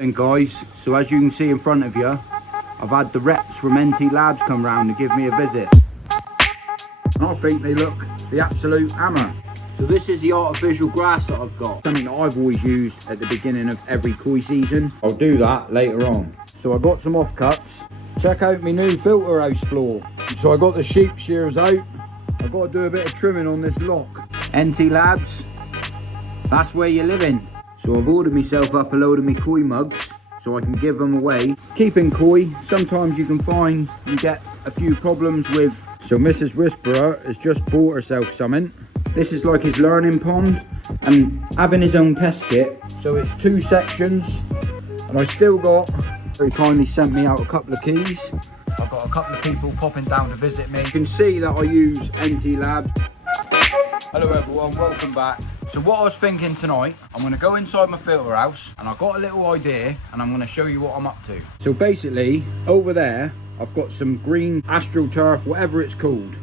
And guys, so as you can see in front of you, I've had the reps from Ntlabs come round to give me a visit. And I think they look the absolute hammer. So this is the artificial grass that I've got. Something that I've always used at the beginning of every koi season. I'll do that later on. So I got some offcuts. Check out my new filter house floor. So I got the sheep shears out. I've got to do a bit of trimming on this lock. Ntlabs, that's where you're living. So I've ordered myself up a load of my koi mugs so I can give them away. Keeping koi, sometimes you can find you get a few problems with. So Mrs. Whisperer has just bought herself something. This is like his learning pond and having his own test kit. So it's 2 sections and I still got, very kindly sent me out a couple of keys. I've got a couple of people popping down to visit me. You can see that I use Ntlabs. Hello everyone, welcome back. So what I was thinking tonight, I'm going to go inside my filter house and I've got a little idea and I'm going to show you what I'm up to. So basically, over there, I've got some green AstroTurf, whatever it's called.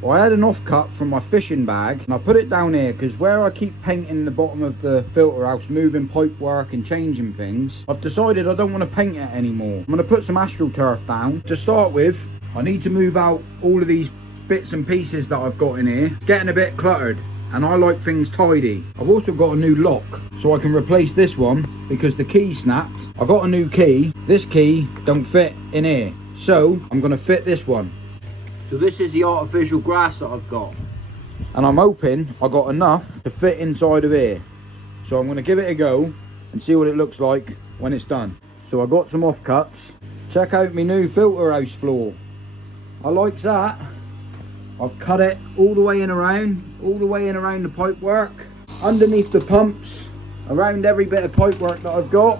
Well, I had an offcut from my fishing bag and I put it down here because where I keep painting the bottom of the filter house, moving pipe work and changing things, I've decided I don't want to paint it anymore. I'm going to put some AstroTurf down. To start with, I need to move out all of these bits and pieces that I've got in here. It's getting a bit cluttered and I like things tidy. I've also got a new lock so I can replace this one because the key snapped. I got a new key. This key don't fit in here, so I'm going to fit this one. So this is the artificial grass that I've got and I'm hoping I got enough to fit inside of here. So I'm going to give it a go and see what it looks like when it's done. So I got some offcuts. Check out my new filter house floor. I like that. I've cut it all the way in around, the pipe work, underneath the pumps, around every bit of pipe work that I've got.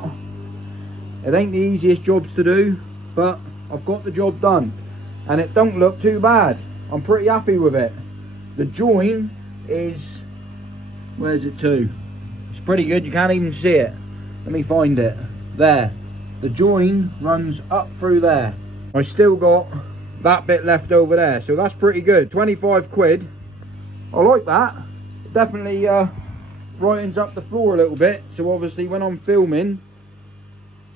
It ain't the easiest jobs to do, but I've got the job done. And it don't look too bad. I'm pretty happy with it. The join is, where's it to? It's pretty good, you can't even see it. Let me find it. There. The join runs up through there. I still got that bit left over there, so that's pretty good. 25 quid. I like that. It definitely brightens up the floor a little bit, so obviously when I'm filming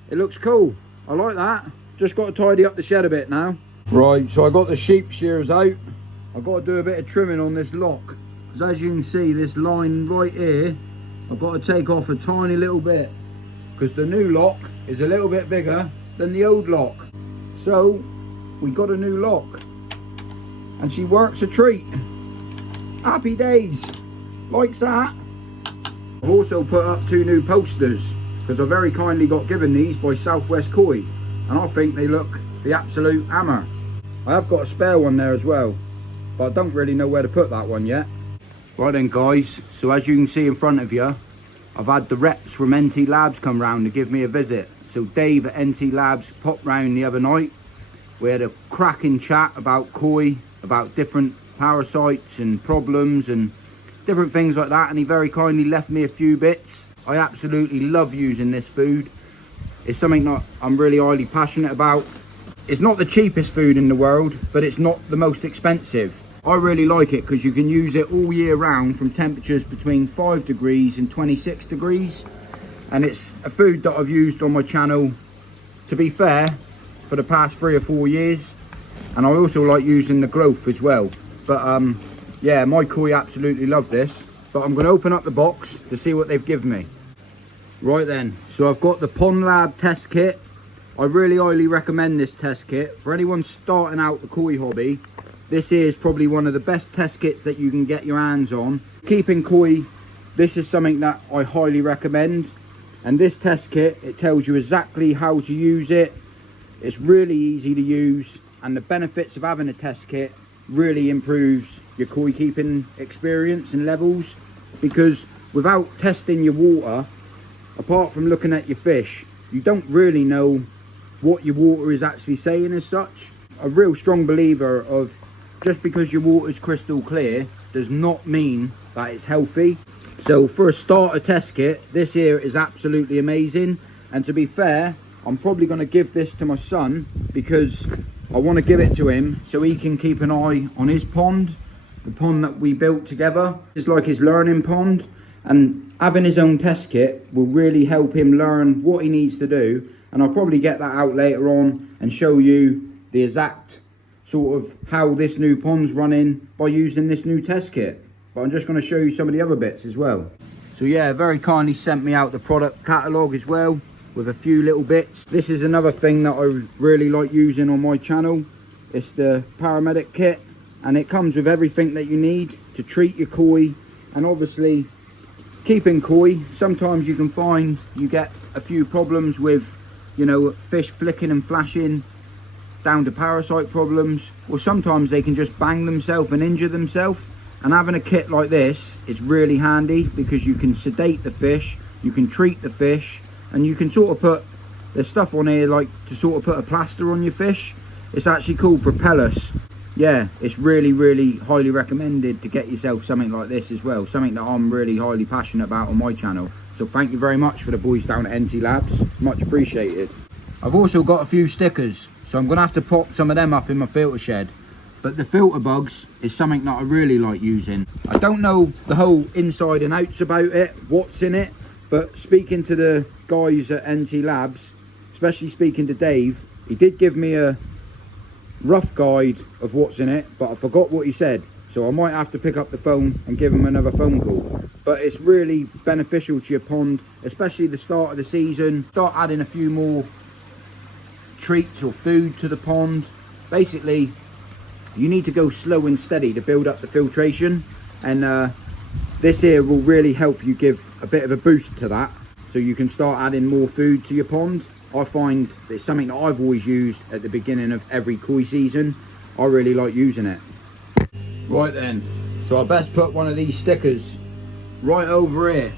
it looks cool. I like that. Just got to tidy up the shed a bit now. Right, so I got the sheep shears out. I've got to do a bit of trimming on this lock because as you can see, this line right here, I've got to take off a tiny little bit because the new lock is a little bit bigger than the old lock. So we got a new lock and she works a treat. Happy days, likes that. I've also put up 2 new posters because I very kindly got given these by Southwest Koi and I think they look the absolute hammer. I have got a spare one there as well, but I don't really know where to put that one yet. Right then guys, so as you can see in front of you, I've had the reps from Ntlabs come round to give me a visit. So Dave at Ntlabs popped round the other night. We had a cracking chat about koi, about different parasites and problems and different things like that, and he very kindly left me a few bits. I absolutely love using this food. It's something that I'm really highly passionate about. It's not the cheapest food in the world, but it's not the most expensive. I really like it because you can use it all year round from temperatures between 5 degrees and 26 degrees. And it's a food that I've used on my channel, to be fair, for the past 3 or 4 years, and I also like using the growth as well. But yeah, my koi absolutely love this. But I'm going to open up the box to see what they've given me. Right then, so I've got the Pond Lab test kit. I really highly recommend this test kit for anyone starting out the koi hobby. This is probably one of the best test kits that you can get your hands on. Keeping koi, this is something that I highly recommend. And this test kit, it tells you exactly how to use it. It's really easy to use, and the benefits of having a test kit really improves your koi keeping experience and levels, because without testing your water, apart from looking at your fish, you don't really know what your water is actually saying as such. A real strong believer of just because your water is crystal clear does not mean that it's healthy. So for a starter test kit, this here is absolutely amazing. And to be fair, I'm probably going to give this to my son because I want to give it to him so he can keep an eye on his pond, the pond that we built together. It's like his learning pond, And having his own test kit will really help him learn what he needs to do. And I'll probably get that out later on and show you the exact sort of how this new pond's running by using this new test kit. But I'm just going to show you some of the other bits as well. So yeah, very kindly sent me out the product catalogue as well, with a few little bits. This is another thing that I really like using on my channel. It's the Paramedic Kit, and it comes with everything that you need to treat your koi. And obviously, keeping koi, sometimes you can find you get a few problems with, you know, fish flicking and flashing, down to parasite problems, or sometimes they can just bang themselves and injure themselves. And having a kit like this is really handy because you can sedate the fish, you can treat the fish, and you can sort of put, there's stuff on here like to sort of put a plaster on your fish. It's actually called Propellus. Yeah, it's really highly recommended to get yourself something like this as well, something that I'm really highly passionate about on my channel. So thank you very much for the boys down at Ntlabs, much appreciated. I've also got a few stickers, so I'm gonna have to pop some of them up in my filter shed. But the filter bugs is something that I really like using. I don't know the whole inside and outs about it, what's in it, but speaking to the guys at Ntlabs, especially speaking to Dave, he did give me a rough guide of what's in it, but I forgot what he said. So I might have to pick up the phone and give him another phone call. But it's really beneficial to your pond, especially the start of the season. Start adding a few more treats or food to the pond. Basically, you need to go slow and steady to build up the filtration, and this here will really help you give a bit of a boost to that, so you can start adding more food to your pond. I find it's something that I've always used at the beginning of every koi season. I really like using it. Right then, so I best put one of these stickers right over here.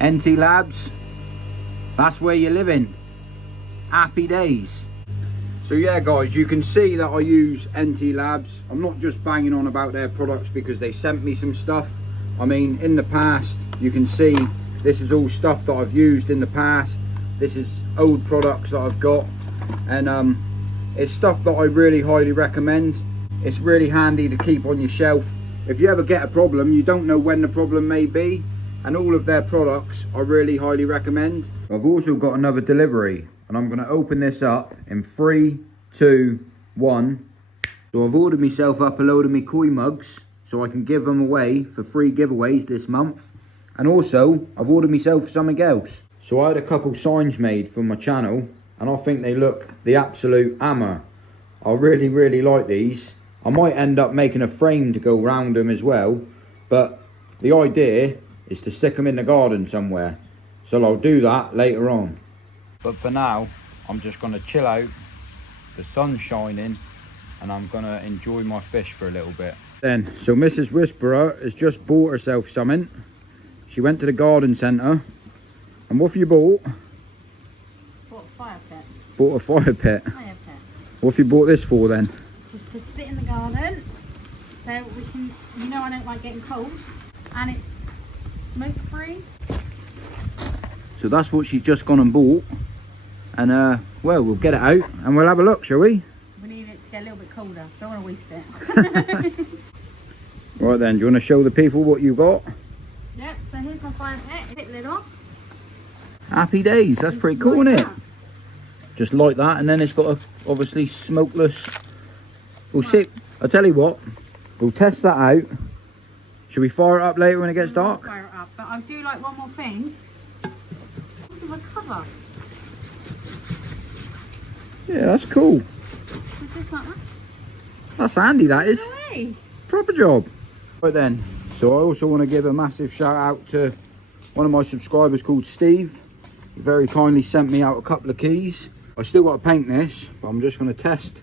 Ntlabs, that's where you're living. Happy days. So yeah guys, you can see that I use Ntlabs. I'm not just banging on about their products because they sent me some stuff. I mean, in the past, you can see this is all stuff that I've used in the past. This is old products that I've got, and it's stuff that I really highly recommend. It's really handy to keep on your shelf. If you ever get a problem, you don't know when the problem may be, and all of their products I really highly recommend. I've also got another delivery, and I'm going to open this up in 3, 2, 1. So I've ordered myself up a load of my koi mugs so I can give them away for free giveaways this month. And also, I've ordered myself something else. So I had a couple signs made for my channel, and I think they look the absolute hammer. I really like these. I might end up making a frame to go around them as well, but the idea is to stick them in the garden somewhere. So I'll do that later on. But for now, I'm just going to chill out. The sun's shining, and I'm going to enjoy my fish for a little bit. Then, so Mrs. Whisperer has just bought herself something. She went to the garden centre. And what have you bought? Bought a fire pit. Bought a fire pit? Fire pit. What have you bought this for then? Just to sit in the garden, so we can, you know I don't like getting cold, and it's smoke free. So that's what she's just gone and bought. And well, we'll get it out and we'll have a look, shall we? We need it to get a little bit colder. Don't want to waste it. Right then, do you want to show the people what you got? Yep, so here's my fire pit. Pit lid off. Happy days, that's Just pretty cool, like isn't it? Just like that, and then it's got a obviously smokeless. We'll see. I'll tell you what, we'll test that out. Should we fire it up later when it gets dark? Fire it up, but I do like one more thing. Also a cover. Yeah, that's cool. Just like that. That's handy, that is. No way. Proper job. Right then, so I also want to give a massive shout out to one of my subscribers called Steve. He very kindly sent me out a couple of keys. I still got to paint this, but I'm just going to test,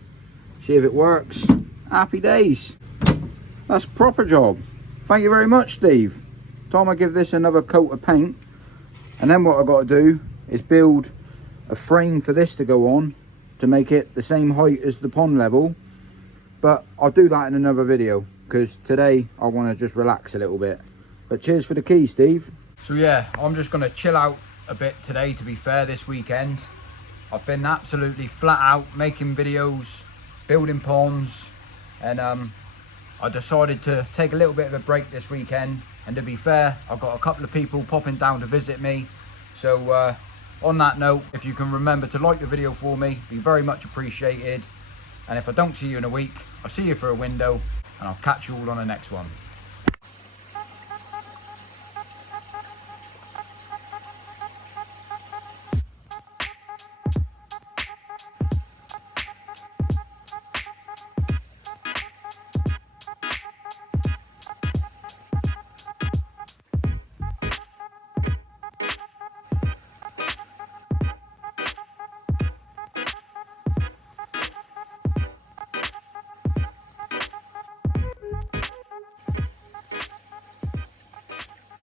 see if it works. Happy days. That's a proper job. Thank you very much, Steve. Time I give this another coat of paint, and then what I've got to do is build a frame for this to go on to make it the same height as the pond level. But I'll do that in another video, because today I want to just relax a little bit. But cheers for the key, Steve. So yeah, I'm just going to chill out a bit today, to be fair, this weekend. I've been absolutely flat out making videos, building ponds, and I decided to take a little bit of a break this weekend And to be fair, I've got a couple of people popping down to visit me. So on that note, if you can remember to like the video for me, be very much appreciated. And if I don't see you in a week, I'll see you for a window, and I'll catch you all on the next one.